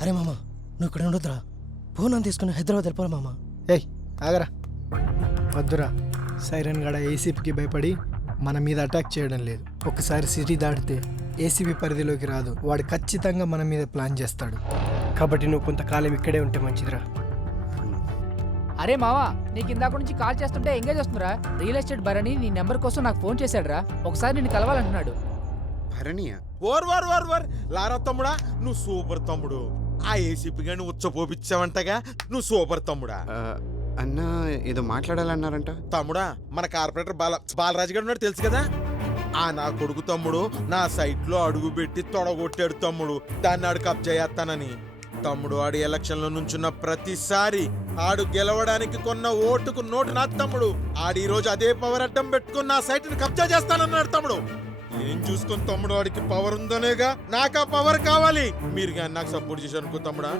అరే మామ నువ్వు ఇక్కడ ఉండొద్దురా. ఫోన్ తీసుకుని హైదరాబాద్ వెళ్ళిపోరా మామ. ఏయ్ ఆగరా. వద్దురా. సైరన్ గడ ఏసీపీకి భయపడి మన మీద అటాక్ చేయడం లేదు. ఒకసారి సిటీ దాటితే ఏసీపీ పరిధిలోకి రాదు. వాడు ఖచ్చితంగా మన మీద ప్లాన్ చేస్తాడు. కాబట్టి నువ్వు కొంతకాలం ఇక్కడే ఉంటే మంచిదిరా. అరే మావా నీకు ఇందాక నుంచి కాల్ చేస్తుంటే ఎంగేజ్ వస్తుందిరా. రియల్ ఎస్టేట్ భరణి నీ నెంబర్ కోసం నాకు ఫోన్ చేశాడురా. ఒకసారి నిన్ను కలవాలంటున్నాడు. భరణియా? ఓర్ ఓర్ ఓర్ ఓర్. లారా తమ్ముడా నువ్వు సూపర్ తమ్ముడు. ఆ ఏసీపీ గాని ఉచ్చపోపిచ్చావంటగా నువ్వు సూపర్ తమ్ముడా. అన్నా ఏదో మాట్లాడాలన్నారంట. తమ్ముడా మన కార్పొరేటర్ బాల బాలరాజు గారు ఉన్నాడు తెలుసు కదా? ఆ నా కొడుకు తమ్ముడు నా సైట్లో అడుగు పెట్టి తొడగొట్టాడు తమ్ముడు. దాన్ని ఆడు కబ్జా చేస్తానని. తమ్ముడు ఆడు ఎలక్షన్లో నుంచున్న ప్రతిసారి ఆడు గెలవడానికి కొన్న ఓటుకు నోటు నా తమ్ముడు. ఆడు ఈ రోజు అదే పవర్ అడ్డం పెట్టుకుని నా సైట్ని కబ్జా చేస్తానన్నాడు తమ్ముడు. ఏం చూసుకొని తమ్ముడు వాడికి పవర్ ఉందనేగా? నాకు ఆ పవర్ కావాలి. మీరు కానీ నాకు సపోర్ట్ చేశారు అనుకో తమ్ముడా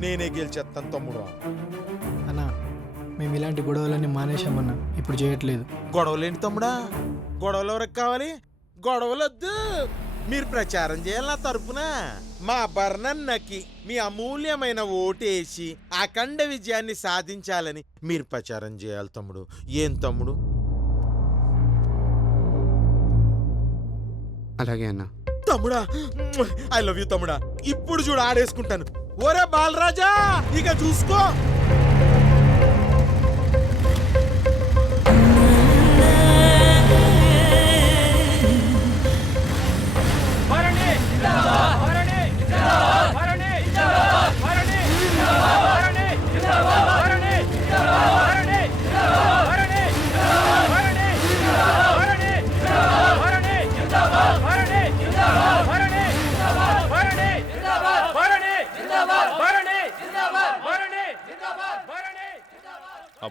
నేనే గెలిచేస్తాను తమ్ముడు. అన్నా మేము ఇలాంటి గొడవలన్నీ మానేశామన్నా ఇప్పుడు చేయట్లేదు. గొడవలేంటి తమ్ముడా? గొడవలు ఎవరికి కావాలి? గొడవలొద్దు. మీరు ప్రచారం చేయాలి నా తరపున. మా బర్ణన్నకి మీ అమూల్యమైన ఓటేసి అఖండ విజయాన్ని సాధించాలని మీరు ప్రచారం చేయాలి తమ్ముడు. ఏం తమ్ముడు? అలాగే అన్న. తమ్ముడా ఐ లవ్ యూ తమ్ముడా. ఇప్పుడు చూడు ఆడేసుకుంటాను. ఓరే బాలరాజా ఇక చూసుకో.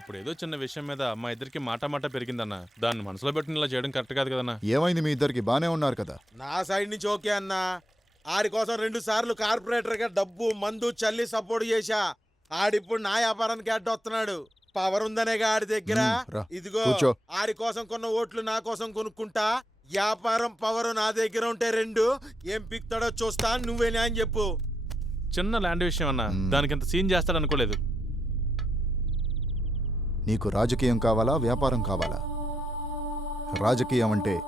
అప్పుడేదో చిన్న విషయం మీద మా ఇద్దరికి మాట మాట పెరిగిందన్న. దాన్ని మనసులో పెట్టుకుని ఇలా చేయడం కరెక్ట్ కాదు కదన్నా. ఏమైంది మీ ఇద్దరికి? బానే ఉన్నారు కదా. నా సైడ్ నుంచి ఓకే అన్నా. ఆడి కోసం రెండు సార్లు కార్పొరేటర్గా డబ్బు మందు చల్లి సపోర్ట్ చేశా. ఆడిప్పుడు నా వ్యాపారానికి అడ్డొస్తున్నాడు పవర్ ఉందనేగా ఆడి దగ్గర. మ్మ్, రా, ఇదిగో కూర్చో. ఆడి కోసం కొన్న ఓట్లు నా కోసం కొనుక్కుంటా. వ్యాపారం పవర్ నా దగ్గర ఉంటే రెండు. ఏం పిక్తాడో చూస్తా నువ్వే న్యాయం చెప్పు. చిన్న ల్యాండ్ విషయం అన్న. దానికి ఇంత సీన్ చేస్తాడు అనుకోలేదు నీకు రాజకీయం కావాలా వ్యాపారం కావాలా? రాజకీయం అంటే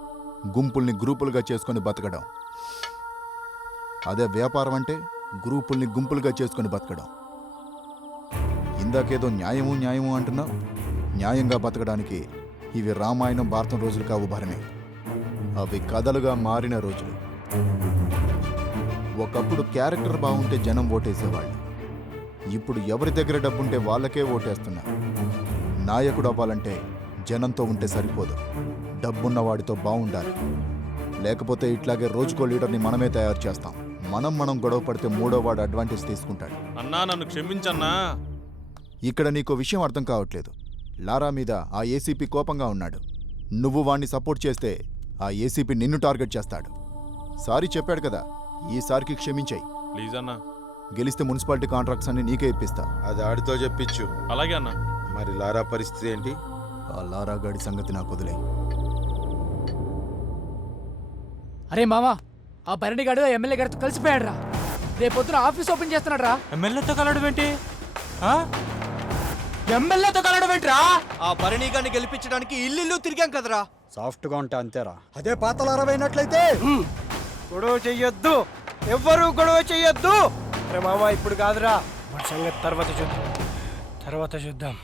గుంపుల్ని గ్రూపులుగా చేసుకొని బతకడం. అదే వ్యాపారం అంటే గ్రూపుల్ని గుంపులుగా చేసుకొని బతకడం. ఇందాకేదో న్యాయము న్యాయము అంటున్నావు? న్యాయంగా బతకడానికి ఇవి రామాయణం భారతం రోజులు కావు భరణి అవి కథలుగా మారిన రోజులు. ఒకప్పుడు క్యారెక్టర్ బాగుంటే జనం ఓటేసేవాళ్ళు. ఇప్పుడు ఎవరి దగ్గర డబ్బుంటే వాళ్ళకే ఓటేస్తున్నారు. నాయకుడు అవ్వాలంటే జనంతో ఉంటే సరిపోదు. డబ్బున్న వాడితో బాగుండాలి లేకపోతే ఇట్లాగే రోజుకో లీడర్ని మనమే తయారు చేస్తాం. మనం మనం గొడవ పడితే మూడో వాడు అడ్వాంటేజ్ తీసుకుంటాడు. అన్నా నన్ను క్షమించన్నా? ఇక్కడ నీకో విషయం అర్థం కావట్లేదు. లారా మీద ఆ ఏసీపీ కోపంగా ఉన్నాడు. నువ్వు వాణ్ణి సపోర్ట్ చేస్తే ఆ ఏసీపీ నిన్ను టార్గెట్ చేస్తాడు. సారీ చెప్పాడు కదా ఈసారికి క్షమించాయి. ప్లీజ్ అన్నా గెలిస్తే మున్సిపాలిటీ కాంట్రాక్ట్స్ అన్ని నీకే ఇప్పిస్తా. అది ఆడితో చెప్పించు. అలాగే అన్నా. మరి లారా పరిస్థితి ఏంటి? ఆ లారా గాడి సంగతి నాకు వదిలే. అరే మావా ఆ భరణి గాడు ఎమ్మెల్యే గారితో కలిసిపోయాడు రా రేపొద్దున ఆఫీస్ ఓపెన్ చేస్తున్నాడు రా ఎమ్మెల్యేతో కలవడం ఏంటి? ఎమ్మెల్యేతో కలవడం ఏంట్రా? ఆ భరణీగాన్ని గెలిపించడానికి ఇల్లు తిరిగాం కదరా. సాఫ్ట్గా ఉంటా అంతేరా. అదే పాతల అరవైనట్లయితే గొడవ చెయ్యొద్దు. ఎవ్వరూ గొడవ చెయ్యొద్దు. అరే మామ ఇప్పుడు కాదురా. మన సంగతి తర్వాత చూద్దాం. తర్వాత చూద్దాం.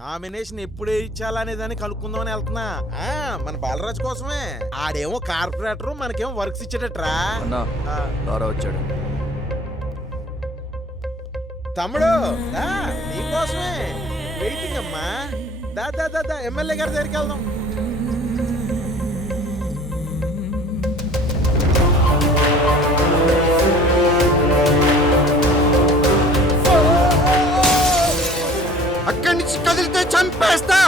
నామినేషన్ ఎప్పుడే ఇచ్చాలనే దాన్ని కనుక్కుందామని వెళ్తున్నా. ఆ, మన బాలరాజు కోసమే. ఆడేమో కార్పొరేటర్ మనకేమో వర్క్స్ ఇచ్చేటట్రా అన్నా ఆ, లారా వచ్చాడు. తమ్ముడు దా, నీకోసమే వెయిటింగ్ అమ్మా. దా దా దా దా ఎమ్మెల్యే గారి దగ్గరికి వెళ్దాం. కదిలితే చంపేస్తా.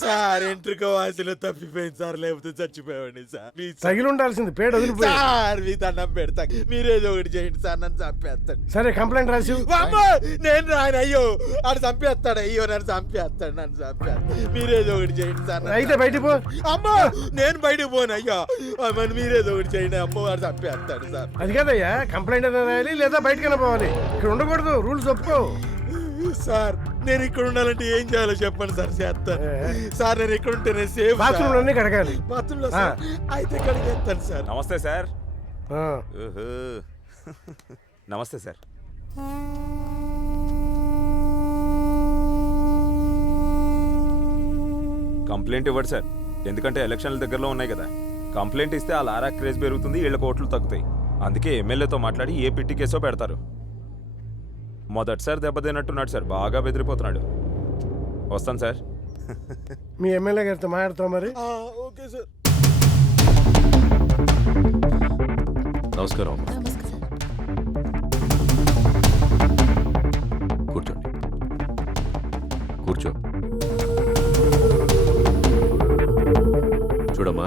సార్ ఎంట్రుక వాసిలో తప్పిపోయింది సార్ లేకపోతే చచ్చిపోయావండి సార్. సార్. తగిలి ఉండాల్సింది పేడ వదిలిపోయి. సార్ మీ దండం పెడతా. మీరేదో ఒకటి చేయండి సార్ నన్ను చంపేస్తాడు. సరే కంప్లైంట్ రాసి అమ్మో నేను రాను అయ్యో ఆడు చంపేస్తాడు అయ్యో నన్ను చంపేస్తాడు నన్ను చంపేస్తాడు. మీరేదో ఒకటి చేయండి సార్ అయితే బయటికి పో. అమ్మో నేను బయటకు పోను అయ్యో. మరి మీరేదో ఒకటి చేయండి అమ్మో వాడు చంపేస్తాడు సార్. అది కదయ్యా కంప్లైంట్ అయినా రాయాలి లేదా బయటకైనా పోవాలి ఇక్కడ ఉండకూడదు రూల్స్ ఒప్పుకో. సార్ నేను ఇక్కడ ఉండాలంటే ఏం చేయాలో చెప్పండి సార్ చేస్తాను సార్ నేను ఇక్కడ ఉంటేనే సేఫ్ బాత్రూమ్ అన్ని కడగాలి. బాత్రూంలో సార్. అయితే కడిగేస్తాను సార్. నమస్తే సార్. ఆ, ఓహో. నమస్తే సార్. కంప్లైంట్ ఇవ్వడు సార్. ఎందుకంటే ఎలక్షన్ల దగ్గరలో ఉన్నాయి కదా. కంప్లైంట్ ఇస్తే ఆ లారా క్రేజ్ పెరుగుతుంది వీళ్ళ కోట్లు తగ్గుతాయి. అందుకే ఎమ్మెల్యేతో మాట్లాడి ఏ పిట్టి కేసో పెడతారు. మొదటిసారి దెబ్బతిన్నట్టున్నాడు సార్. బాగా బెదిరిపోతున్నాడు. వస్తాను సార్. మీ ఎమ్మెల్యే గారితో మాట్లాడతాం మరి? ఆ, ఓకే సార్. నమస్కారం కూర్చోండి. కూర్చో. చూడమ్మా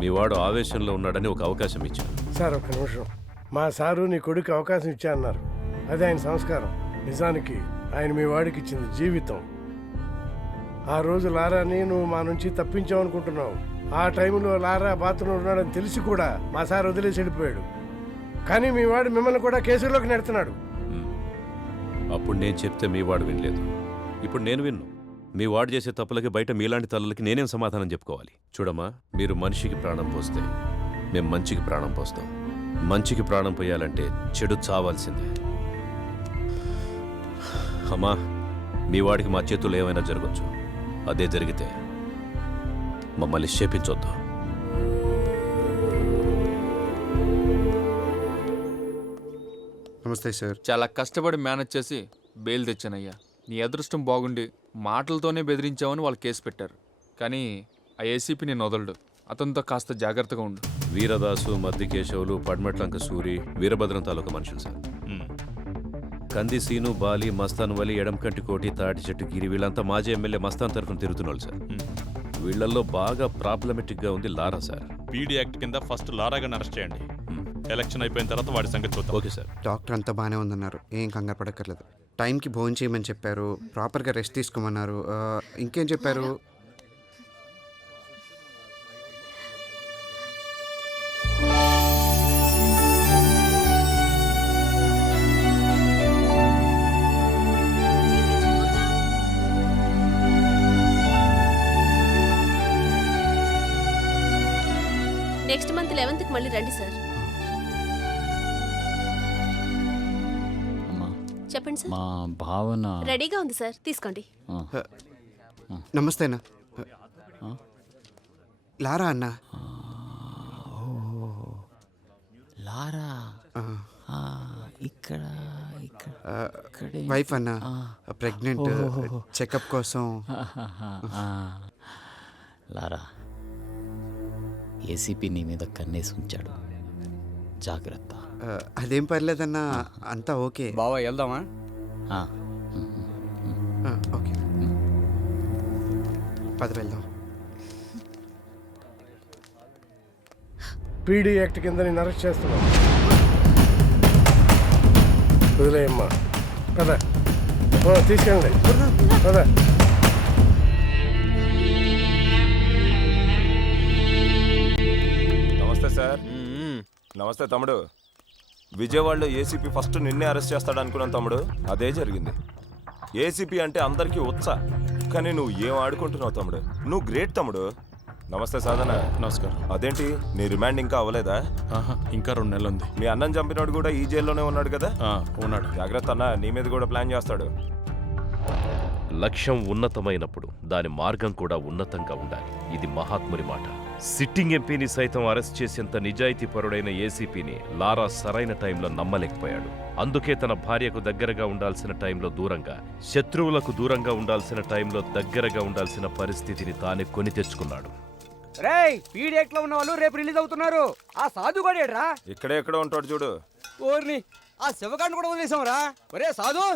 మీ వాడు ఆవేశంలో ఉన్నాడని ఒక అవకాశం ఇచ్చాను. సార్ ఒక్క నిమిషం. మా సారు నీ కొడుకు అవకాశం ఇచ్చా అన్నారు అదే ఆయన సంస్కారం. నిజానికి ఆయన మీ వాడికి ఇచ్చింది జీవితం. ఆ రోజు లారాని నువ్వు మా నుంచి తప్పించావు అనుకుంటున్నావు. ఆ టైంలో లారా బాత్రూంలో ఉన్నాడని తెలిసి కూడా మా సార్ వదిలేసి వెళ్ళిపోయాడు. కానీ మీ వాడు మిమ్మల్ని కూడా కేసులోకి నెడుతున్నాడు. అప్పుడు నేను చెప్తే మీ వాడు వినలేదు. ఇప్పుడు నేను విన్ను. మీ వాడు చేసే తప్పులకి బయట మీలాంటి తల్లులకి నేనేం సమాధానం చెప్పుకోవాలి? చూడమ్మా మీరు మనిషికి ప్రాణం పోస్తే మేము మంచికి ప్రాణం పోస్తాం. మంచికి ప్రాణం పోయాలంటే చెడు చావాల్సిందే. అమ్మా మీ వాడికి మా చేతుల్లో ఏమైనా జరగచ్చు. అదే జరిగితే మమ్మల్ని శపించొద్దు నమస్తే సార్. చాలా కష్టపడి మేనేజ్ చేసి బెయిల్ తెచ్చానయ్యా. నీ అదృష్టం బాగుండి మాటలతోనే బెదిరించావని వాళ్ళు కేసు పెట్టారు. కానీ ఆ ఏసీపీ నేను వదలడు. అతనితో కాస్త జాగ్రత్తగా ఉండు. వీరదాసు మద్దికేశవులు పడ్మట్లంక సూరి వీరభద్రం తాలూకా మనుషులు సార్. కంది సీను బాలి మస్తాన్ వలి ఎడంకంటి కోటి తాటి చెట్టు గిరి వీళ్ళంతా మాజీ ఎమ్మెల్యే మస్తాన్ తరఫున తిరుగుతున్నారు సార్. వీళ్ళల్లో బాగా ప్రాబ్లమెటిక్గా ఉంది లారా సార్. పీడీ యాక్ట్ కింద ఫస్ట్ లారాగాని అరెస్ట్ చేయండి. ఎలక్షన్ అయిపోయిన తర్వాత వాడి సంగతి చూద్దాం. Okay sir. డాక్టర్ అంతా బాగానే ఉందన్నారు. ఏం కంగారు పడక్కర్లేదు. టైంకి భోజనం చేయమని చెప్పారు. ప్రాపర్గా రెస్ట్ తీసుకోమన్నారు. ఇంకేం చెప్పారు? మళ్ళీ రండి సార్. అమ్మా. చెప్పండి సార్. మా భావన. రెడీగా ఉంది సార్. తీసుకోండి. నమస్తే అన్న. లారా అన్న. లారా. ఆ, ఇక్కడ ఇక్కడే. వైఫ్ అన్న. ప్రెగ్నెంట్ చెకప్ కోసం. లారా. ఏసీపీ నీ మీద కన్నేసి ఉంచాడు. జాగ్రత్త. అదేం పర్లేదన్న అంతా ఓకే. బావా వెళ్దామా? ఓకే. పద వెళ్దాం. పీడీ యాక్ట్ కింద నేను అరెస్ట్ చేస్తున్నాను వదిలేయమ్మా. పద. ఓ, తీసుకెళ్ళండి. పద. నమస్తే తమ్ముడు. విజయవాడలో ఏసీపీ ఫస్ట్ నిన్నే అరెస్ట్ చేస్తాడు అనుకున్నాను తమ్ముడు. అదే జరిగింది. ఏసీపీ అంటే అందరికీ ఉత్స. కానీ నువ్వు ఏం ఆడుకుంటున్నావు తమ్ముడు? నువ్వు గ్రేట్ తమ్ముడు. నమస్తే సాధన. నమస్కారం. అదేంటి? నీ రిమాండ్ ఇంకా అవ్వలేదా? ఆహా, ఇంకా రెండు నెలలు ఉంది. మీ అన్నం చంపినోడు కూడా ఈ జైల్లోనే ఉన్నాడు కదా? ఆ, ఉన్నాడు. జాగ్రత్త అన్న నీ మీద కూడా ప్లాన్ చేస్తాడు. లక్ష్యం ఉన్నతమైనప్పుడు దాని మార్గం కూడా ఉన్నతంగా ఉండాలి. ఇది మహాత్ముని మాట. సిట్టింగ్ ఎంపీని సైతం అరెస్ట్ చేసేంత నిజాయితీపరుడైన ఏసీపీని లారా సరైన టైంలో నమ్మలేకపోయాడు. అందుకే తన భార్యకు దగ్గరగా ఉండాల్సిన టైంలో దూరంగా శత్రువులకు దూరంగా ఉండాల్సిన టైంలో దగ్గరగా ఉండాల్సిన పరిస్థితిని తానే కొని తెచ్చుకున్నాడు. రేయ్లో ఉన్న వాళ్ళు రేపు రిలీజ్ అవుతున్నారు. ఆ సాధు గడేడ్రా ఇక్కడే ఎక్కడో ఉంటాడు చూడు. ఓర్ని ఆ శివకాండ్ కూడా వదిలేసాంరా. ఒరే సాధు!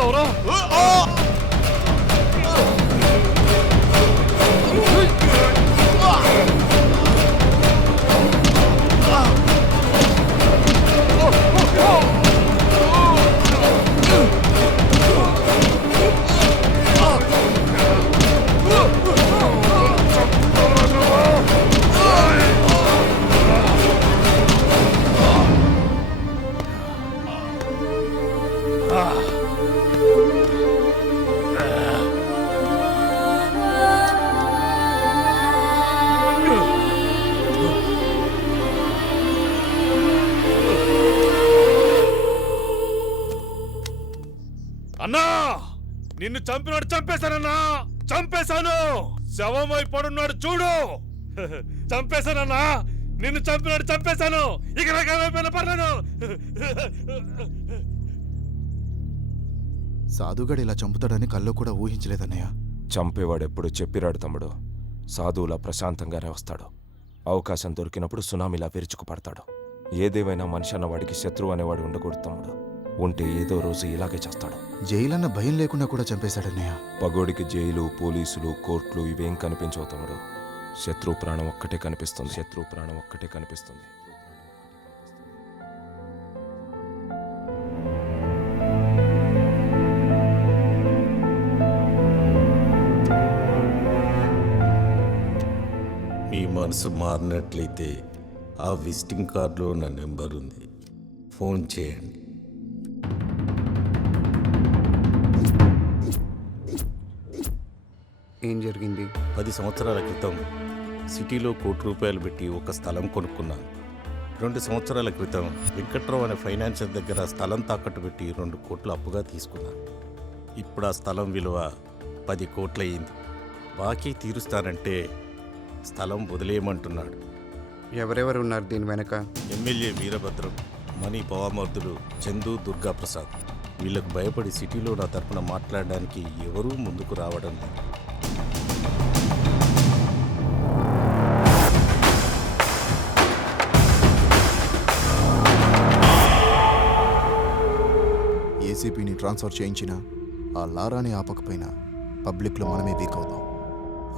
왔다 오라. 어? నిన్ను చంపినాడు చంపేశానన్నా. చంపేశాను. శవమై పడున్నాడు చూడు. చంపేశానన్నా. నిన్ను చంపినాడు చంపేశాను. ఇక నాకు ఏమైపోయినా పర్లేదు సాధుగాడు ఇలా చంపుతాడని కల్లో కూడా ఊహించలేదన్నయ్య. చంపేవాడెప్పుడు చెప్పిరాడు తమ్ముడు. సాధువులా ప్రశాంతంగానే వస్తాడు. అవకాశం దొరికినప్పుడు సునామీలా విరుచుకు పడతాడు ఏదేమైనా మనిషి అన్నవాడికి శత్రువు అనేవాడు ఉండకూడదు తమ్ముడు. ఉంటే ఏదో రోజు ఇలాగే చేస్తాడు. జైలన్న భయం లేకుండా కూడా చంపేశాడన్నయ్య. పగోడికి జైలు పోలీసులు కోర్టులు ఇవేం కనిపించవు తమ్ముడు. శత్రు ప్రాణం ఒక్కటే కనిపిస్తుంది. శత్రు ప్రాణం ఒక్కటే కనిపిస్తుంది. మీ మనసు మారినట్లయితే ఆ విజిటింగ్ కార్డులో నా నెంబర్ ఉంది. ఫోన్ చేయండి. ఏం జరిగింది? పది సంవత్సరాల క్రితం సిటీలో కోటి రూపాయలు పెట్టి ఒక స్థలం కొనుక్కున్నాను. రెండు సంవత్సరాల క్రితం వెంకట్రావు అనే ఫైనాన్షియర్ దగ్గర స్థలం తాకట్టు పెట్టి రెండు కోట్లు అప్పుగా తీసుకున్నాను. ఇప్పుడు ఆ స్థలం విలువ పది కోట్లయింది. బాకీ తీరుస్తానంటే స్థలం వదిలేయమంటున్నాడు. ఎవరెవరు ఉన్నారు దీని వెనక? ఎమ్మెల్యే వీరభద్రం మణి పవామర్దుడు చందు దుర్గాప్రసాద్. వీళ్ళకు భయపడి సిటీలో నా తరపున మాట్లాడడానికి ఎవరూ ముందుకు రావడం లేదు. ఏసీపీని ట్రాన్స్ఫర్ చేయించినా ఆ లారాని ఆపకపోయినా పబ్లిక్లో మనమే వీక్ అవుతాం.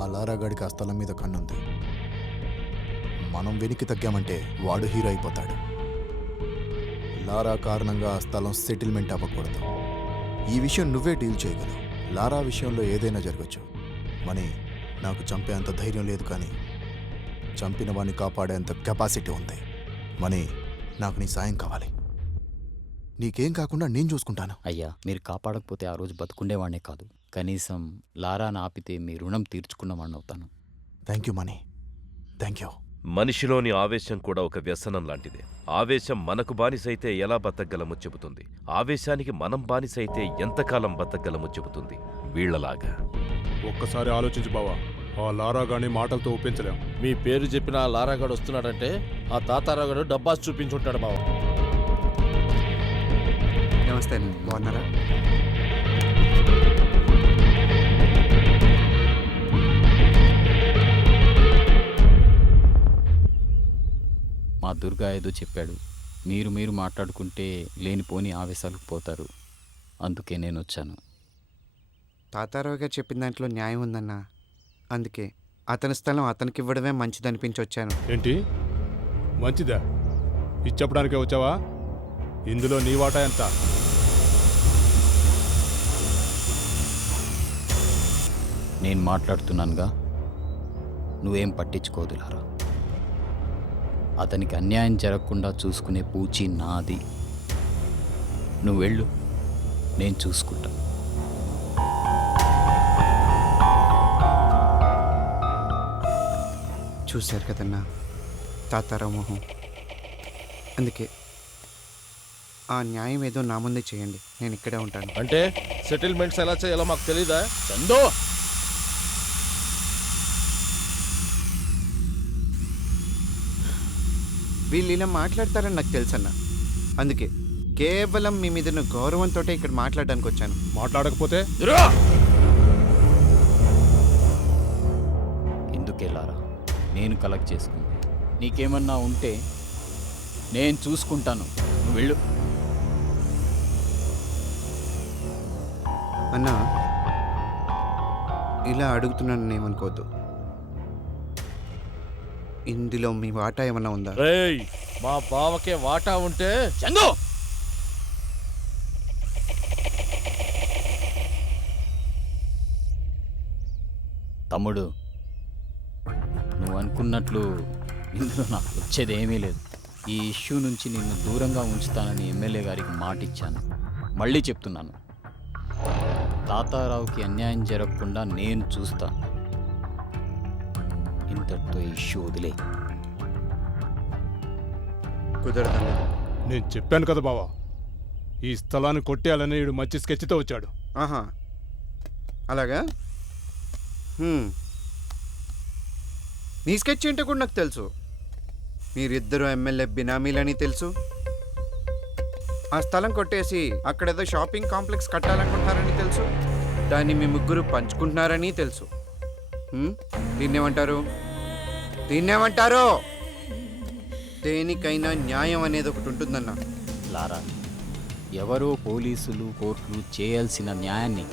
ఆ లారా గడికి ఆ స్థలం మీద కన్నుంది. మనం వెనక్కి తగ్గామంటే వాడు హీరో అయిపోతాడు. లారా కారణంగా ఆ స్థలం సెటిల్మెంట్ అవ్వకూడదు. ఈ విషయం నువ్వే డీల్ చేయగలవు. లారా విషయంలో ఏదైనా జరగచ్చు. మనీ నాకు చంపేంత ధైర్యం లేదు కానీ చంపిన వాడిని కాపాడేంత కెపాసిటీ ఉంది. మనీ నాకు నీ సాయం కావాలి. నీకేం కాకుండా నేను చూసుకుంటాను. అయ్యా మీరు కాపాడకపోతే ఆ రోజు బతుకుండేవాడినే కాదు. కనీసం లారాను ఆపితే మీ రుణం తీర్చుకున్నవాడిని అవుతాను thank you Mani thank you మనిషిలోని ఆవేశం కూడా ఒక వ్యసనం లాంటిదే. ఆవేశం మనకు బానిసైతే ఎలా బతకగలమో చెబుతుంది. ఆవేశానికి మనం బానిసైతే ఎంతకాలం బతకగలమో చెబుతుంది. వీళ్ళలాగా ఒక్కసారి ఆలోచించు బావా. ఆ లారాగాని మాటలతో ఒప్పించలేం. మీ పేరు చెప్పిన ఆ లారాగాడు వస్తున్నాడంటే ఆ తాతారాగాడు డబ్బాస్ చూపించుంటాడు బావ. నమస్తే అండి బాగున్నారా? మా దుర్గా ఏదో చెప్పాడు. మీరు మీరు మాట్లాడుకుంటే లేనిపోని ఆవేశాలకు పోతారు. అందుకే నేను వచ్చాను తాతారావు గారు చెప్పిన దాంట్లో న్యాయం ఉందన్నా. అందుకే అతని స్థలం అతనికి ఇవ్వడమే మంచిదనిపించి వచ్చాను ఏంటి? మంచిదా? ఇది చెప్పడానికే వచ్చావా? ఇందులో నీ వాటా ఎంత? నేను మాట్లాడుతున్నానుగా. నువ్వేం పట్టించుకోదు లారా. అతనికి అన్యాయం జరగకుండా చూసుకునే పూచి నాది. నువ్వు వెళ్ళు. నేను చూసుకుంటా. చూశారు కదన్నా. తాతారావు మొహం. అందుకే ఆ న్యాయం ఏదో నా ముందే చేయండి. నేను ఇక్కడే ఉంటాను. అంటే సెటిల్మెంట్స్ ఎలా చేయాలో మాకు తెలీదా? చందో! వీళ్ళు ఇలా మాట్లాడతారని నాకు తెలుసన్న. అందుకే కేవలం మీ మీద గౌరవంతో ఇక్కడ మాట్లాడడానికి వచ్చాను. మాట్లాడకపోతే? ఎందుకెళ్ళారా నేను కలెక్ట్ చేసుకుంది. నీకేమన్నా ఉంటే నేను చూసుకుంటాను. నువ్వు వెళ్ళు. అన్నా ఇలా అడుగుతున్నాను ఏమనుకోవద్దు. ఇందులో మీ వాటా ఏమన్నా ఉందా? రేయ్ మా బావకే వాటా ఉంటే చందు! తమ్ముడు నువ్వు అనుకున్నట్లు ఇందులో నాకు వచ్చేది ఏమీ లేదు. ఈ ఇష్యూ నుంచి నిన్ను దూరంగా ఉంచుతానని ఎమ్మెల్యే గారికి మాట ఇచ్చాను మళ్ళీ చెప్తున్నాను. తాతారావుకి అన్యాయం జరగకుండా నేను చూస్తాను. ఇంతటితో ఈ ఇష్యూ వదిలే. కుదరదన్నా నేను చెప్పాను కదా బావా ఈ స్థలాన్ని కొట్టేయాలని వీడు మంచి స్కెచ్తో వచ్చాడు. ఆహా. అలాగా? హ్మ్. మీ స్కెచ్ ఏంటో కూడా నాకు తెలుసు. మీరిద్దరు ఎమ్మెల్యే బినామీలని తెలుసు. ఆ స్థలం కొట్టేసి అక్కడ ఏదో షాపింగ్ కాంప్లెక్స్ కట్టాలనుకుంటున్నారని తెలుసు. దాన్ని మీ ముగ్గురు పంచుకుంటున్నారని తెలుసు. హ్మ్? దీన్నేమంటారు? దీన్నేమంటారు? దేనికైనా న్యాయం అనేది ఒకటి ఉంటుందన్న. లారా ఎవరో పోలీసులు కోర్టులు చేయాల్సిన న్యాయాన్ని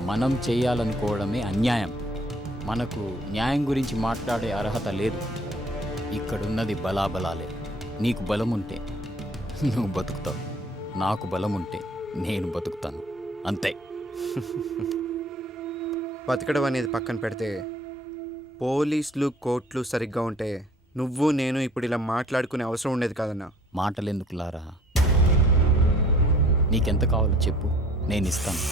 మనం చేయాలనుకోవడమే అన్యాయం. మనకు న్యాయం గురించి మాట్లాడే అర్హత లేదు. ఇక్కడున్నది బలాబలాలే. నీకు బలం ఉంటే నువ్వు బతుకుతావు. నాకు బలం ఉంటే నేను బతుకుతాను. అంతే. బతకడం అనేది పక్కన పెడితే పోలీసులు కోర్టులు సరిగ్గా ఉంటే నువ్వు నేను ఇప్పుడు ఇలా మాట్లాడుకునే అవసరం ఉండేది కాదన్నా. మాటలెందుకు లారా నీకెంత కావాలో చెప్పు నేను ఇస్తాను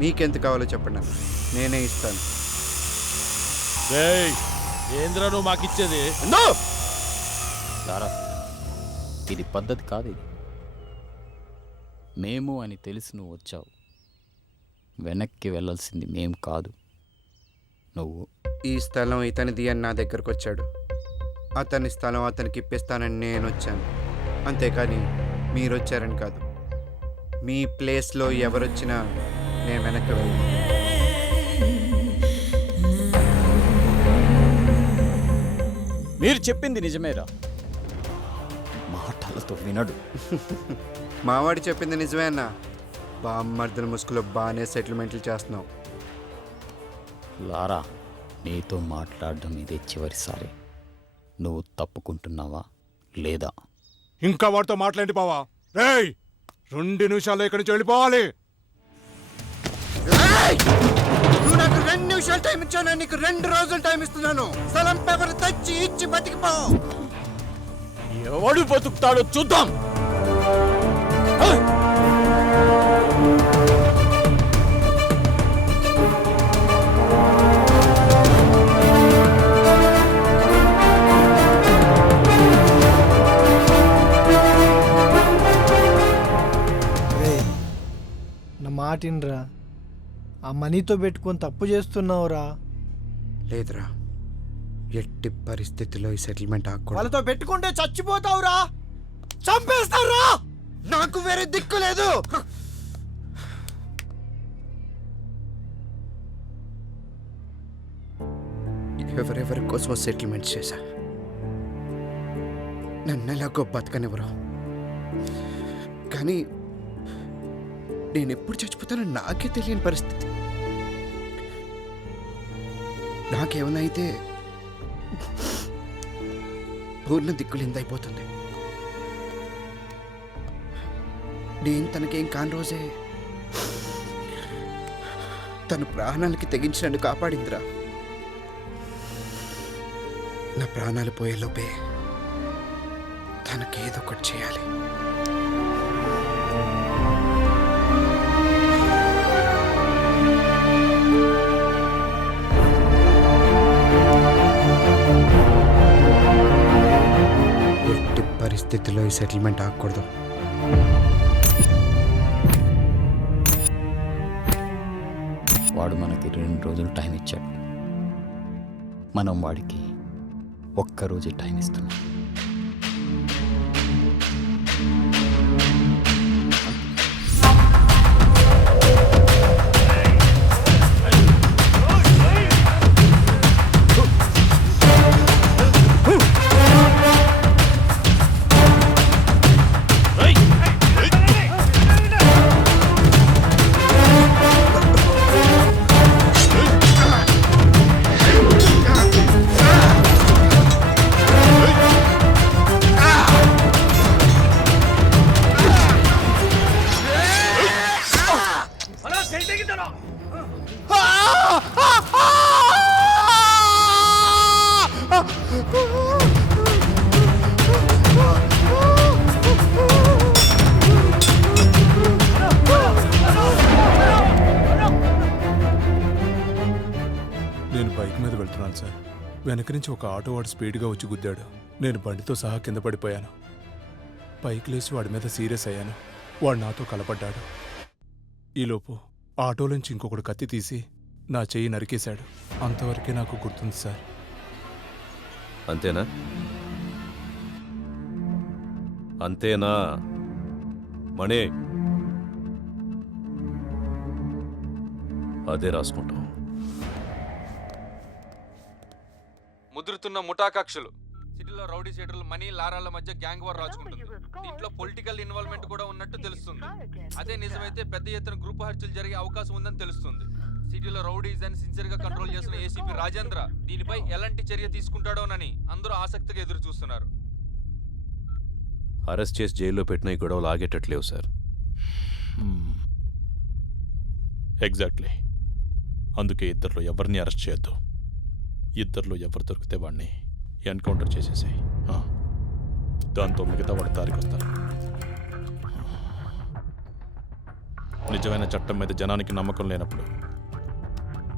మీకెంత కావాలో చెప్పండి అన్న. నేనే ఇస్తాను. రేయ్ ఏంద్రా నువ్వు మాకిచ్చేది? లారా ఇది పద్ధతి కాదు ఇది. మేము అని తెలిసి నువ్వు వచ్చావు. వెనక్కి వెళ్ళాల్సింది మేం కాదు. నువ్వు. ఈ స్థలం ఇతనిది అని నా దగ్గరకు వచ్చాడు. అతని స్థలం అతనికి ఇప్పిస్తానని నేను వచ్చాను. అంతేకాని మీరు వచ్చారని కాదు. మీ ప్లేస్లో ఎవరొచ్చినా నేను వెనక్కి వెళ్ళను. మీరు చెప్పింది నిజమేరా. మాటలతో వినడు. మావాడి చెప్పింది నిజమే అన్న. బామ్మర్దల ముసుగులో బాగానే సెటిల్మెంట్లు చేస్తున్నావు. లారా నీతో మాట్లాడడం ఇదే చివరిసారి. నువ్వు తప్పుకుంటున్నావా లేదా? ఇంకా వాడితో మాట్లాడి బావా. రేయ్ రెండు నిమిషాల్లో ఇక్కడి నుంచి వెళ్ళిపోవాలి. నువ్వు నాకు రెండు నిమిషాలు టైం ఇచ్చాను నీకు రెండు రోజులు టైం ఇస్తున్నాను. స్థలం పేపర్ తెచ్చి ఇచ్చి బతికిపో. ఎవడు బతుకుతాడో చూద్దాం. మాటినరా ఆ మనీతో పెట్టుకొని తప్పు చేస్తున్నావురా. లేదురా. ఎట్టి పరిస్థితిలో ఈ సెటిల్మెంట్ ఆకూడదు వాళ్ళతో పెట్టుకుంటే చచ్చిపోతావురా. చంపేస్తావురా నాకు వేరే దిక్కు లేదు. ఎవరెవరి కోసం సెటిల్మెంట్ చేశా? నన్ను ఎలాగో బతకనివ్వరు. కానీ నేను ఎప్పుడు చచ్చిపోతానో నాకే తెలియని పరిస్థితి. నాకేమైనా అయితే పూర్ణ అయిపోతుంది నేను తనకేం కాని రోజే. తను ప్రాణాలకి తెగించి నన్ను కాపాడిందిరా. నా ప్రాణాలు పోయేలోపే తనకేదో ఒకటి చేయాలి. ఎట్టి పరిస్థితిలో ఈ సెటిల్మెంట్ ఆగకూడదు. వాడు మనకి రెండు రోజులు టైం ఇచ్చాడు. మనం వాడికి ఒక్క రోజే టైం ఇస్తున్నాం. ఒక ఆటోవాడు స్పీడ్గా వచ్చి గుద్దాడు. నేను బండితో సహా కింద పడిపోయాను. పైకి లేచి వాడి మీద సీరియస్ అయ్యాను. వాడు నాతో కలపడ్డాడు. ఈలోపు ఆటోలోంచి ఇంకొకడు కత్తి తీసి నా చెయ్యి నరికేశాడు. అంతవరకే నాకు గుర్తుంది సార్. అంతేనా? అంతేనా? మణి. అదే రాసుకుంటాం. ముదురుతున్న ముఠా కక్షలు సిటీలో రౌడీ షీటర్లు మనీ లారాల మధ్య గ్యాంగ్ వార్ రాచుకుంటుంది. దీంట్లో పొలిటికల్ ఇన్వాల్వ్మెంట్ కూడా ఉన్నట్టు తెలుస్తుంది. అదే నిజమైతే పెద్ద ఎత్తున గ్రూప్ హత్యలు జరిగే అవకాశం ఉందని తెలుస్తుంది. సిటీలో రౌడీస్ అని సిన్సియర్గా కంట్రోల్ చేస్తున్న ఏసీపీ రాజేంద్ర దీనిపై ఎలాంటి చర్య తీసుకుంటాడోనని అందరూ ఆసక్తిగా ఎదురు చూస్తున్నారు. అరెస్ట్ చేసి జైల్లో పెట్టిన ఈ గొడవలు ఆగేటట్లేవు సార్. ఎగ్జాక్ట్లీ అందుకే ఇద్దరిలో ఎవరిని అరెస్ట్ చేయొద్దు. ఇద్దరిలో ఎవరు దొరికితే వాడిని ఎన్కౌంటర్ చేసేసాయి. దాంతో మిగతా వాడు దారికి వస్తారు. నిజమైన చట్టం మీద జనానికి నమ్మకం లేనప్పుడు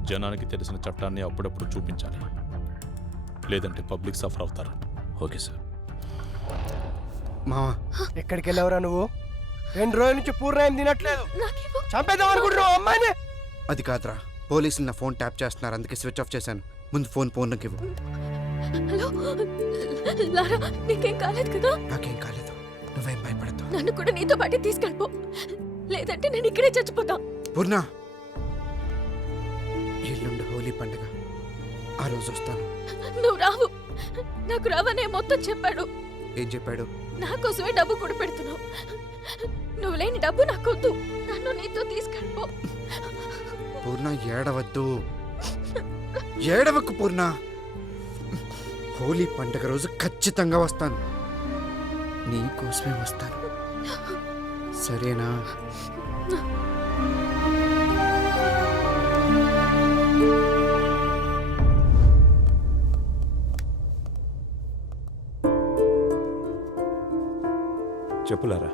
జనానికి తెలిసిన చట్టాన్ని అప్పుడప్పుడు చూపించాలి. లేదంటే పబ్లిక్ సఫర్ అవుతారు. Okay sir. మావా ఎక్కడికి వెళ్ళావురా నువ్వు? రెండు రోజుల నుంచి పూర్ణాయం తినట్లేదు. చంపేద్దాం అనుకుంటున్నావు అమ్మాయిని? అది కాదురా పోలీసులు నా ఫోన్ ట్యాప్ చేస్తున్నారు అందుకే స్విచ్ ఆఫ్ చేశాను. ముందు ఫోన్ ఫోన్కి ఇవ్వు. హలో లారా నీకేం కాలేదు కదా? నాకేం కాలేదు. నువ్వేం భయపడద్దు. నన్ను కూడా నీతో పాటు తీసుకెళ్ళిపో. లేదంటే నేను ఇక్కడే చచ్చిపోతా. పూర్ణ ఎల్లుండి హోలీ పండుగ. ఆ రోజు వస్తాను. నువ్వు రావు. నాకు రావనే మొత్తం చెప్పాడు. ఏం చెప్పాడు? నా కోసమే డబ్బు కూడా పెడుతున్నావు. నువ్వు లేని డబ్బు నాకొద్దు. నన్ను నీతో తీసుకెళ్ళిపో. పూర్ణ ఏడవద్దు. ఏడవకు పూర్ణ. హోలీ పండుగ రోజు ఖచ్చితంగా వస్తాను. నీ కోసమే వస్తాను. సరేనా? చెప్పులారా?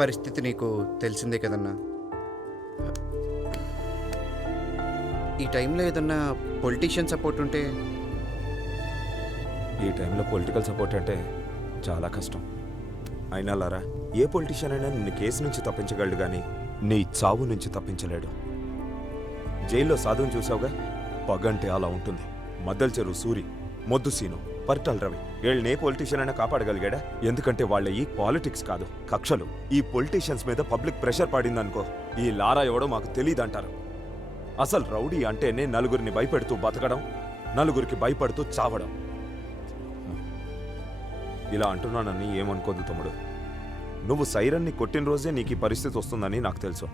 పరిస్థితి నీకు తెలిసిందే కదన్నా. ఈ టైంలో ఏదన్నా పొలిటీషియన్ సపోర్ట్ ఉంటే? ఈ టైంలో పొలిటికల్ సపోర్ట్ అంటే చాలా కష్టం. అయినా లారా ఏ పొలిటీషియన్ అయినా నిన్ను కేసు నుంచి తప్పించగలడు కానీ నీ చావు నుంచి తప్పించలేడు. జైల్లో సాధువుని చూసావుగా? పగంటే అలా ఉంటుంది. మద్దలు చెరువు సూరి మొద్దు సీను. పరిటాల రవి వీళ్ళని పొలిటీషియన్ అయినా కాపాడగలిగాడా? ఎందుకంటే వాళ్ళ ఈ పాలిటిక్స్ కాదు కక్షలు. ఈ పొలిటీషియన్స్ మీద పబ్లిక్ ప్రెషర్ పడిందనుకో ఈ లారా ఎవడో మాకు తెలియదంటారు అసలు రౌడీ అంటేనే నలుగురిని భయపెడుతూ బతకడం నలుగురికి భయపడుతూ చావడం. ఇలా అంటున్నానని ఏమనుకోదు తమ్ముడు. నువ్వు సైరన్ని కొట్టిన రోజే నీకు ఈ పరిస్థితి వస్తుందని నాకు తెలుసు.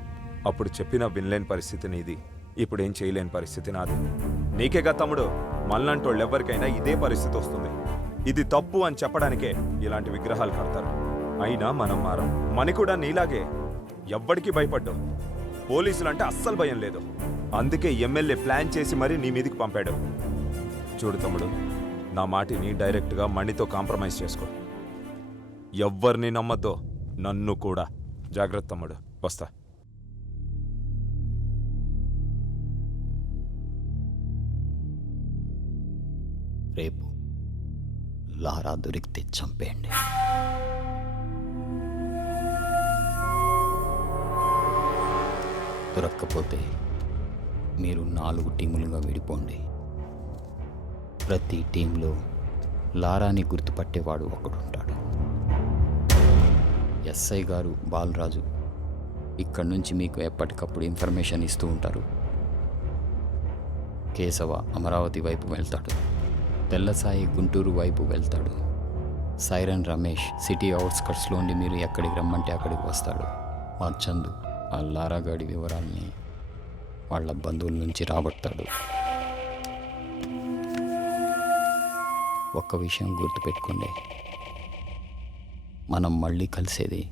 అప్పుడు చెప్పిన వినలేని పరిస్థితిని ఇది ఇప్పుడేం చేయలేని పరిస్థితి నాది. నీకేగా తమ్ముడు మళ్ళంటోళ్ళు ఎవరికైనా ఇదే పరిస్థితి వస్తుంది. ఇది తప్పు అని చెప్పడానికే ఇలాంటి విగ్రహాలు కడతారు. అయినా మనం మారం. మని కూడా నీలాగే ఎవ్వడికి భయపడ్డం. పోలీసులు అంటే అస్సలు భయం లేదు. అందుకే ఎమ్మెల్యే ప్లాన్ చేసి మరీ నీ మీదికి పంపాడు. చూడు తమ్ముడు నా మాటిని డైరెక్ట్గా మణితో కాంప్రమైజ్ చేసుకో. ఎవ్వరిని నమ్మద్దో నన్ను కూడా. జాగ్రత్త తమ్ముడు వస్తా. రేపు లారా దొరికితే చంపేయండి. దొరక్కపోతే మీరు నాలుగు టీములుగా విడిపోండి. ప్రతి టీంలో లారాని గుర్తుపట్టేవాడు ఒకడుంటాడు. ఎస్ఐ గారు బాలరాజు ఇక్కడి నుంచి మీకు ఎప్పటికప్పుడు ఇన్ఫర్మేషన్ ఇస్తూ ఉంటారు. కేశవ అమరావతి వైపు వెళ్తాడు. తెల్లసాయి గుంటూరు వైపు వెళ్తాడు. సైరన్ రమేష్ సిటీ అవుట్స్కట్స్లో ఉండి మీరు ఎక్కడికి రమ్మంటే అక్కడికి వస్తాడు. మా చందు ఆ లారాగాడి వివరాల్ని వాళ్ళ బంధువుల నుంచి రాబడతాడు ఒక్క విషయం గుర్తుపెట్టుకోండి. మనం మళ్ళీ కలిసేది